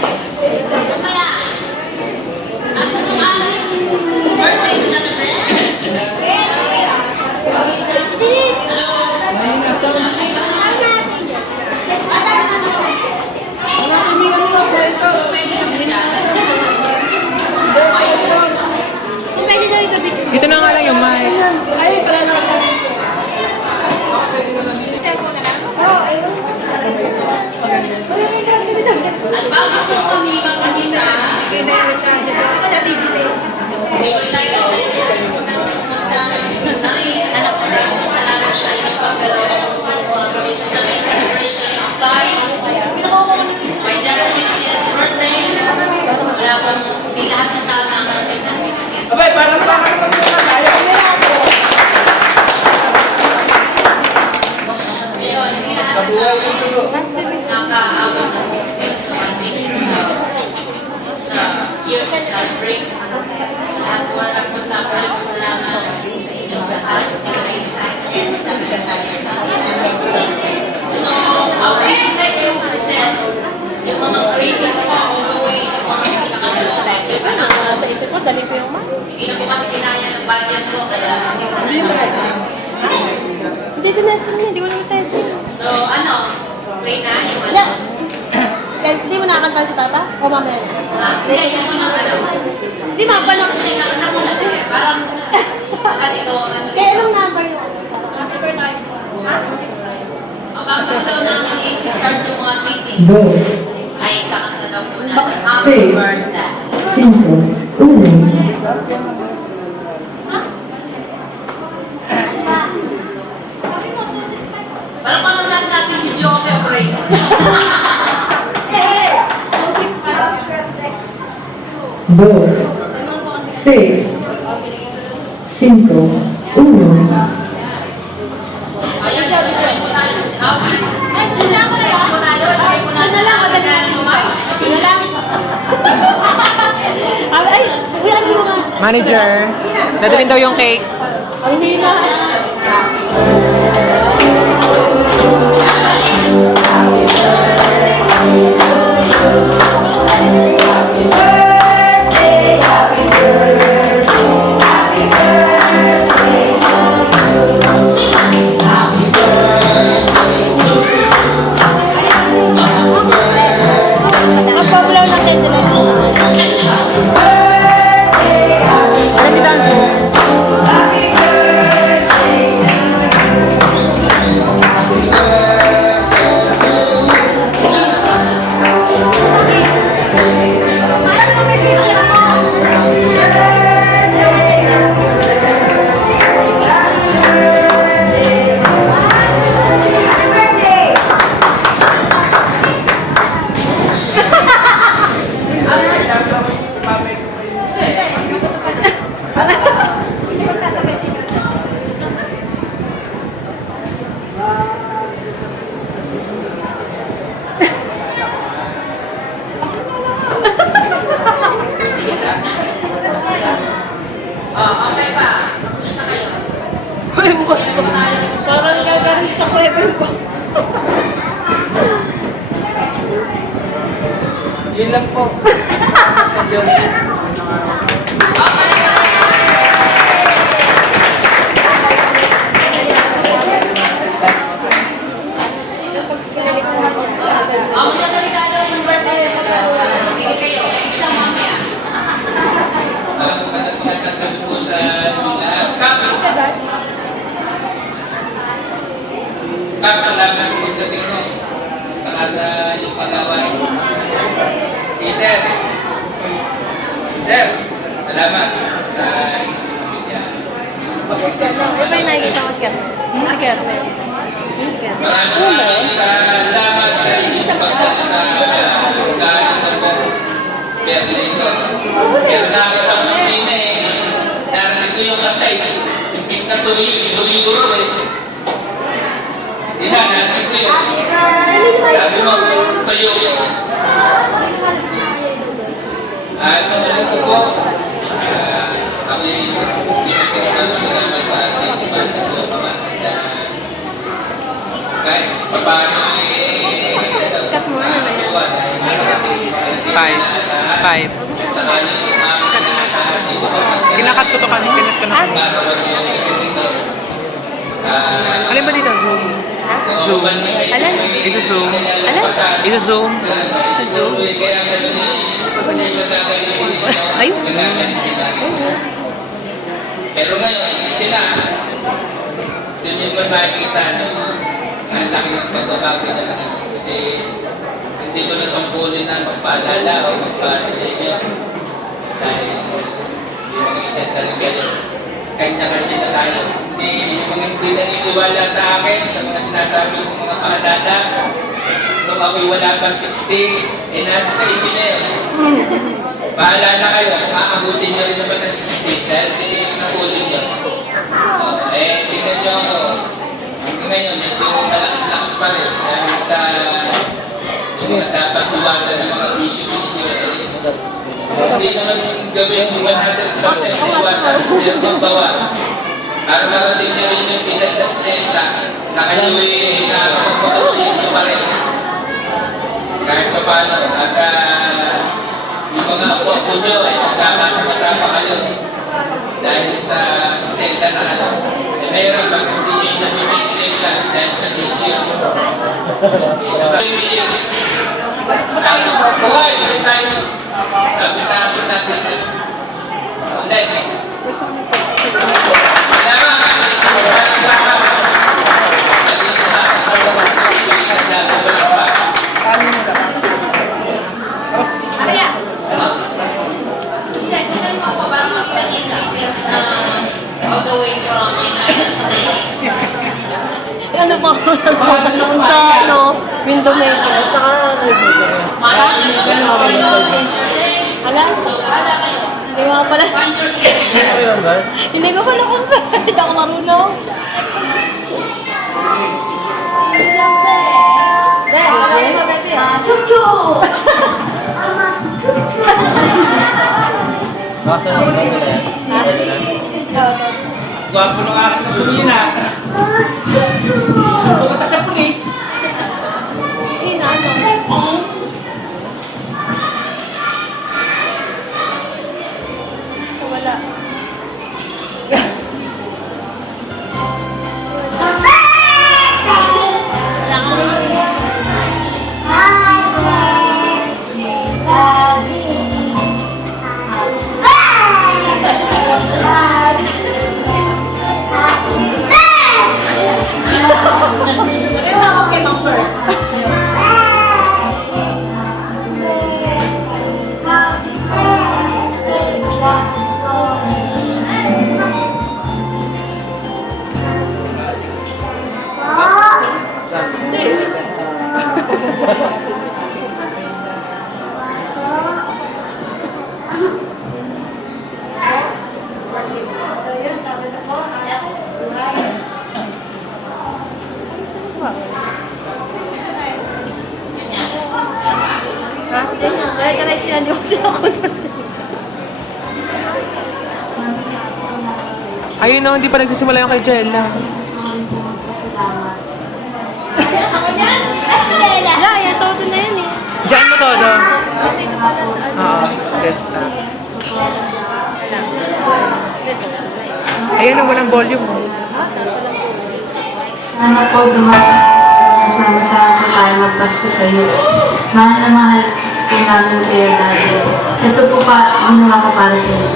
Kaya, asan ang ating birthday celebrant? Ito na nga lang yung mic. Ay, pala na sa... At bago po kami mag-umpisa, we would like to thank you maraming salamat sa inyong pagdalaw. This is a big celebration of life. My dad's 60th birthday. Wala pang di lahat ng tao nakarating ng 60th. Abay, parang tayo. Ngayon, hindi lahat ng tao nakaabot ng 60th. So I think it's a year to celebrate. Sa lahat po na nagpunta, maraming salamat sa inyong lahat. Hindi ka kayo isa-isa kayo, magdamit tayo ng natin. So, I would like to present yung mga greetings po all the way ng mga hindi nakadalaw like yung anak ko. Sa isip ko, dali ko yung Hindi na po kasi kinaya ng budget ko, kaya hindi ko na nasa. Hindi ko na-testing niya, hindi ko na-testing. So, ano? Play na yung ano? Yeah. Hindi mo nakakanta si Papa? O mamaya? Hindi, yung unang ano. Hindi mo pa lang. Sige, kanta mo na, sige. Parang, bakit ikaw ang ano Kaya dito? anong number yun? Number 9. Ang bago daw namin is-start yung mga meetings. Ay, kakanta daw po na Happy Birthday. 5, 1. Parang panonood natin video operator. 2, 6, 5, 1. Ayan, sabi po tayo si Happy. Sabi po tayo, lagay po natin ang kagana ng kumain. Ay, uy, ano mo nga? Manager, dadalhin daw yung cake. Ang hina. Ang pabulaw ng kente na yun. Alam ni Dan. Okay pa, mag-gusto na kayo. Ay, bukas ko. Parang gagaling sa forever pa. Yun lang po. Magkasalita daw yung birthday celebrant. Tingin kayo, exam mamaya. Magandang po sa lahat. Kap, salamat sa pagdating mo. Saka sa iyong pag-away. Sir. Sir, salamat sa inyong pamilya. Ay, may nakikita ko kaya. Sige. Sige. Maraming salamat sa inyong pagdala sa pagkain ng birthday ko. Pero nakita ko si Tina narinig ko yung kantay. Imbis na tuyuro eh. Yun na, narinig ko yun. Sabi mo, tuyo. Alam mo rin ko sa kami pinasalitan mo salamat sa ating ibadah ko, pamangkin na kahit paano Cut mo na. nakakatuwa dahil nakarating Five. Five. At saka yung aking inaasahan dito pag Kinakat ko to kanina. Kinat ko na. bago dito. Alin ba dito? Zoom. Zoom. Alam? Isu-zoom. Alam? Isu-zoom. Zoom. Kaya ganun eh. Kasi gagagalitin din ito. Ay. Gagagalitin natin. Pero ngayon, 60 na. Doon yung ba makikita ang laki ng pagbabago na lang. Kasi hindi ko na tungkulin na magpaalala o magpa-disenyo. Dahil yung mga edad na rin kayo, kanya-kanya na tayo. Hindi, yung mga hindi naniniwala sa akin, sa mga sinasabi ng mga paalala, nung ako'y wala pang 60, nasa sa inyo na yun. Paalala kayo, maabutin nyo rin naman ng 60 dahil titiis na ulo nyo. Tingnan nyo ako. Hanggang ngayon, medyo malakas-lakas pa rin dahil sa yung mga dapat iwasan ng mga busy-busy. Hindi naman gawin yung 100% iwasan, pero magbawas. Para marating nyo rin yung edad na 60 na kayo nakapagpatusin nyo pa rin. Kahit pa paano. At yung mga apo-apo nyo ay magkakasama kayo dahil sa 60 na ano. Mayroon bang hindi nyo inamimiss sa 60 dahil sa mission. Sa 3 years, natin buhay, hindi tayo. Kapit natin. Ulit. Salamat kasi walang trabaho. Dahil ito natin ang nagagawa pa. Tingnan mo ako para makita niyo yung details na all the way from United States. Ano pa? Sa ano? Window maker. Marami yung picture din. Alam? So, bahala kayo. Hindi nga pala. Find your picture. Hindi ko pala kung hindi ako marunong. Gwapo ng aking kapulina. Pumunta sa pulis. Wala. Maganda ako kay Mang Bert. Yun yan. Ha? Kaya kahit sila, hindi ko sila ako. Ayun no, hindi pa nagsisimula yung kay Jella. Wala, yan todo na yan eh. Diyan mo todo. Dito pala sa ano. Oo, yes na. Ayun, walang volume. Sana po sama-sama tayo magpasko sa iyo. Mahal na mahal po namin kayo dati. Ito po pa, ano ako para sa iyo.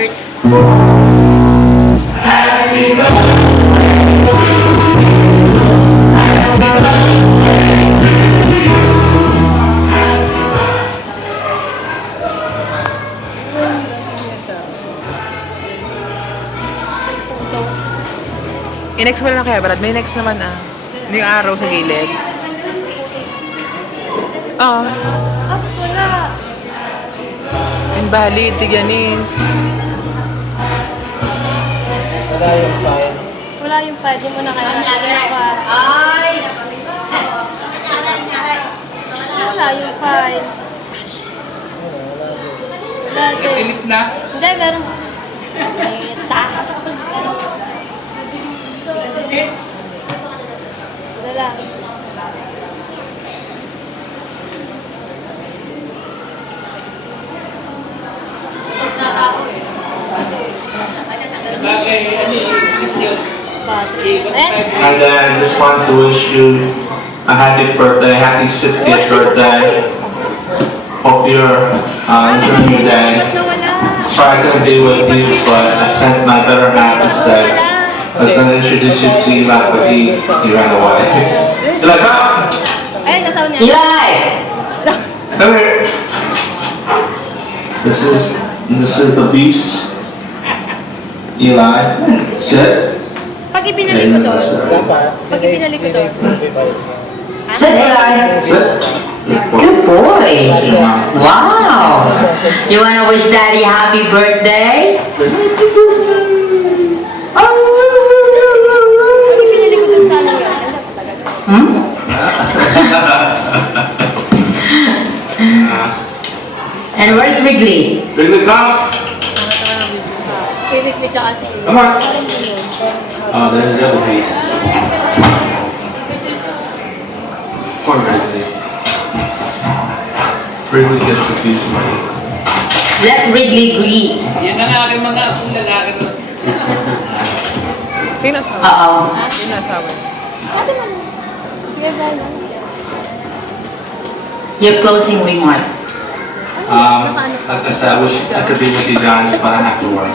Bert. I-next mo na lang kaya, Brad. May next naman ah. Hindi yung araw sa gilid. Oo. Wala. Invalid, tigyanis. Wala yung pwede mo na kaya. Ay! Wala yung file. Wala din. Delete na. Hindi, meron. Wala. Bagay, ano is yun? And I just want to wish you a happy birthday, happy 60th birthday. Hope you're enjoying your day. Sorry I couldn't be with you, but I sent my better half instead. I was going to introduce you to Eli, but he ran away. Eli, come! Ayun, nasaw niya. Eli! Come here. This is the beast. Eli, sit. Pag ibinalik ko doon. Pag ibinalik ko doon. Sit, Eli. Sit. Good boy. Wow. You wanna wish Daddy happy birthday? Pag ibinalik ko doon sa ano yun. Hmm? And where's Wrigley? Wrigley, come. Sinikli tsaka si... Come on. Oh, there's the other piece. Poor Wrigley. Wrigley gets confused by it. Let Wrigley greet. Yan ang aking mga akong lalaki doon. Sino asawa? Uh-oh. Sino asawa? Sige, Brian. Your closing remarks. Like I said, I wish I could be with you guys, but I have to work.